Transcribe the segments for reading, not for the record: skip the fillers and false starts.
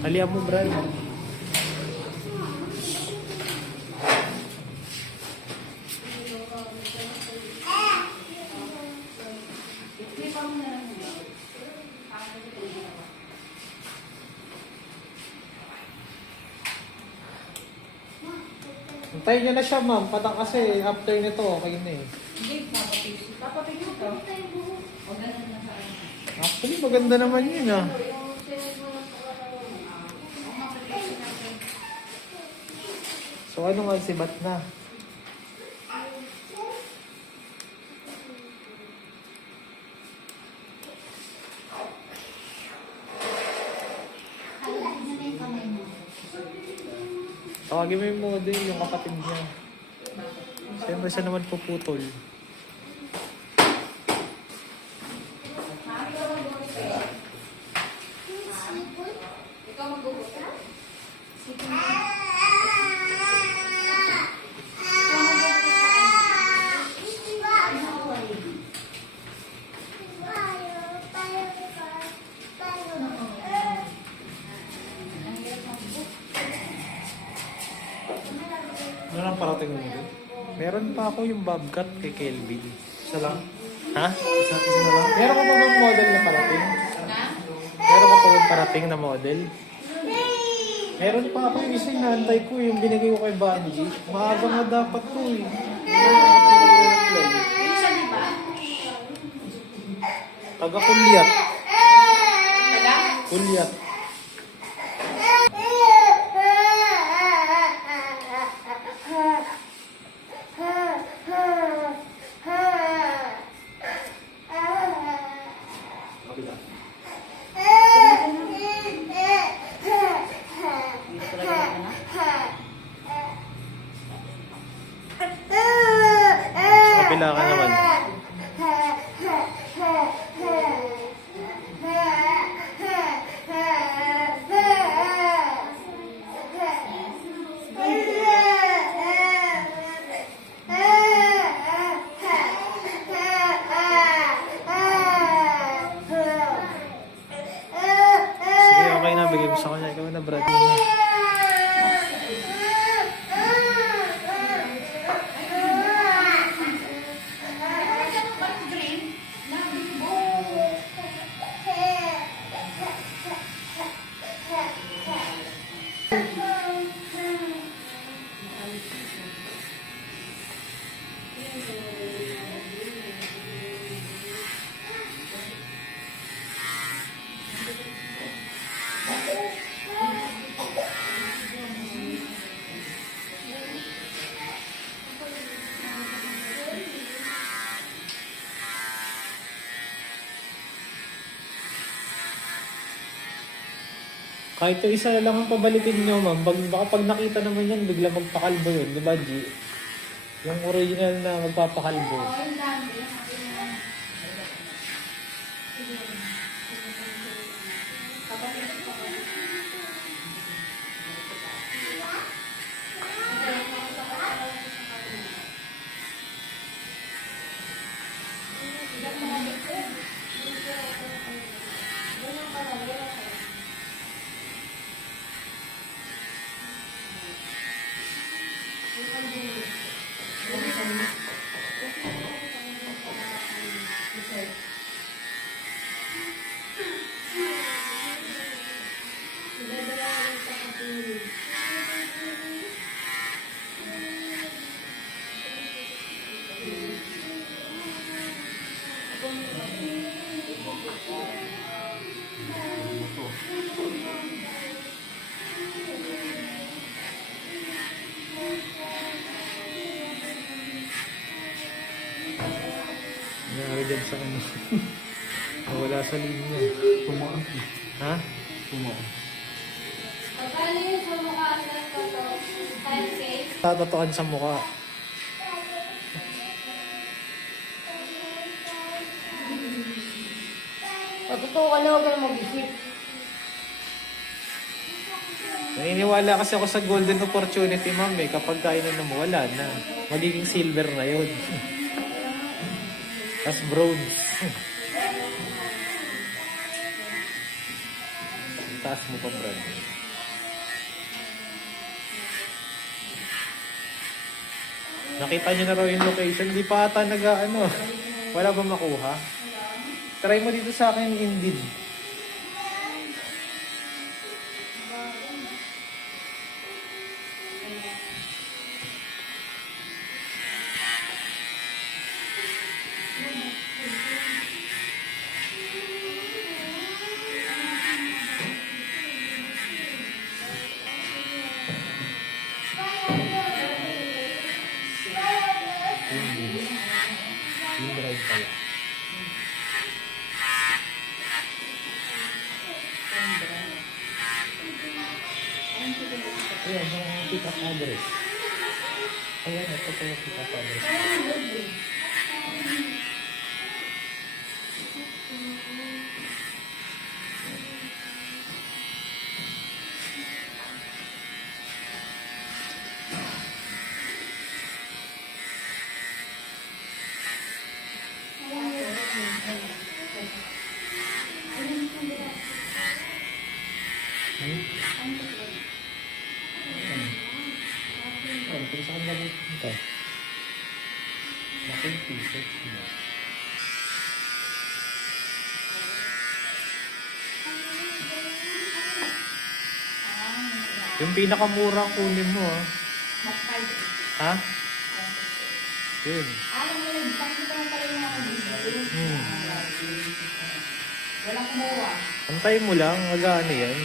Alihan mo, Brad. Antayin nyo na siya, ma'am. Patang kasi after nito, okay na eh. Hindi, papapig mo to. Actually, maganda naman yun ah. So ano nga sibat na? Tawagin mo yung model, yung kapatid niya. Siyempre siya naman puputol. Ikaw magbubukas? Ano lang parating mo doon? Meron pa ako yung bobcat kay Kelvin. Isa lang? Ha? Isa na lang? Meron ka pa bang model na parating? Meron ka pa bang parating na model? Meron pa ako yung isa yung naantay ko, yung binigay ko kay Banji. Maaga nga dapat to eh. Isa, di ba? Taga-Kulyat. Taga? Kulyat. Sa kapila ka naman. Sige, okay na. Bigay mo sa kanya. Ikaw na, Brad. Kahit ito isa lang ang pabalikin nyo, ma'am. Baka pag nakita naman yan, bigla magpakalbo yun. Di ba, G? Yung original na magpapakalbo. Nangyari dyan sa ano. Nawala sa linya. Tumaan. Ha? Tumaan. Paano yun sa mukha sa photo? 5K? Tatatuan sa mukha. Patutuwa ka na, huwag ka na mag-isip. Naniniwala kasi ako sa golden opportunity, ma'am eh. Kapag kainan mo, wala na. Magiging silver na yun. Tapos bronze. Taas mo pa, Brad. Nakita niyo na raw yung location. Hindi pa ata nag-ano. Wala ba makuha? Try mo dito sa akin, Indeed. Indeed. Indeed pala. Ayan, yung pick-up address. Ayan, ito po yung pick-up address. Ayan, kung saan na ito. Bakit t-shirt mo? Yung pinakamura kunin mo, ah. Ha? Yun. Wala kumuha. Antayin mo lang, mag-ano yan.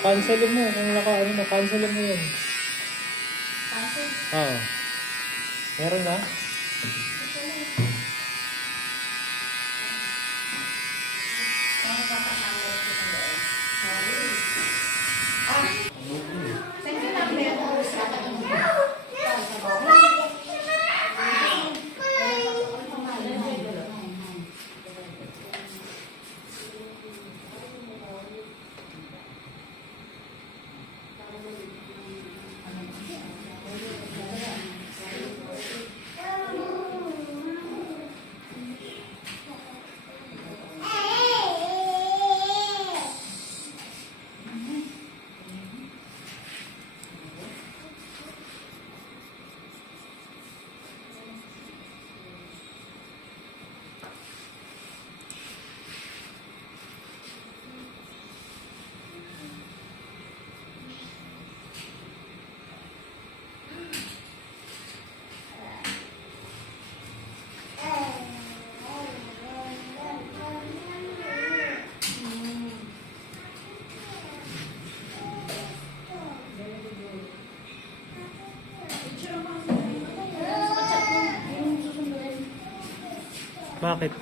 Cancel mo, kung naka-ano na, cancel mo yan. Oo. Meron na? Bakit?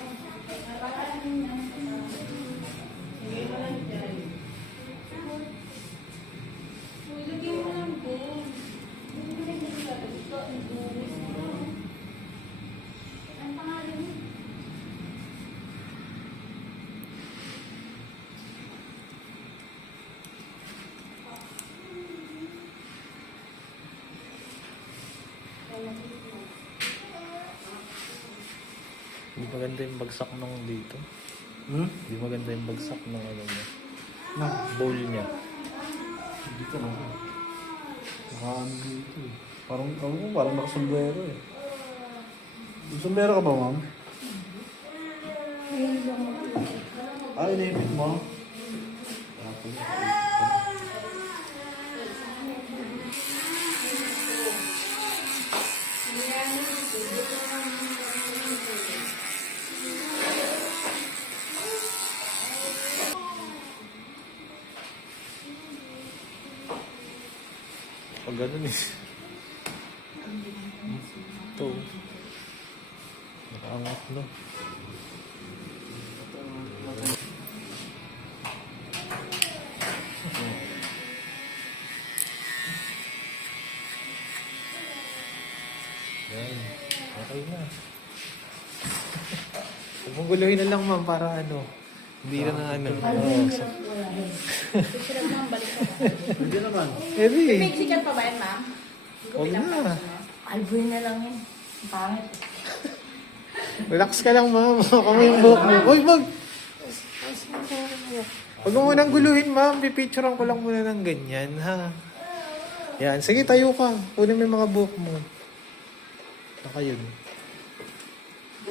Hindi maganda yung bagsak nung dito. Hindi maganda yung bagsak nung ano niya. Bowl niya. Dito na. Nakaano dito eh. Parang, parang nakasombrero eh. May sombrero ka ba, ma'am? Ah, inipit mo? Pag ganun eh. Ito. Nakaangat no. Ayan. Okay na. Huwag mong guluhin na lang, ma'am, para ano. Hindi na ano. Oo. Susunod mo ang balik ko. Hindi naman. Edi. Mexican pa ba yan, ma'am? Huwag na. Alboy na lang yan. Ang pangit. Relax ka lang, ma'am. Ako mo yung buhok mo. Uy, mag! Huwag mo munang guluhin, ma'am. Pipicturean ko lang muna ng ganyan, ha? Yan. Sige, tayo ka. Kunin mo yung mga buhok mo. Saka yun.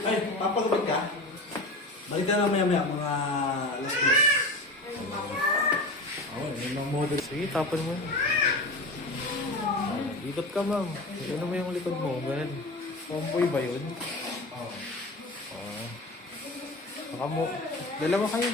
Ay, papagupit ka? Balik ka na maya-maya, mga alas 2. Oo, yun ang model. Sige, tapan mo. Ikot ka, ma'am. Ano mo yung likod mo? Ganun. Tomboy ba yun? Oo. Baka mo. Dalawa kayo.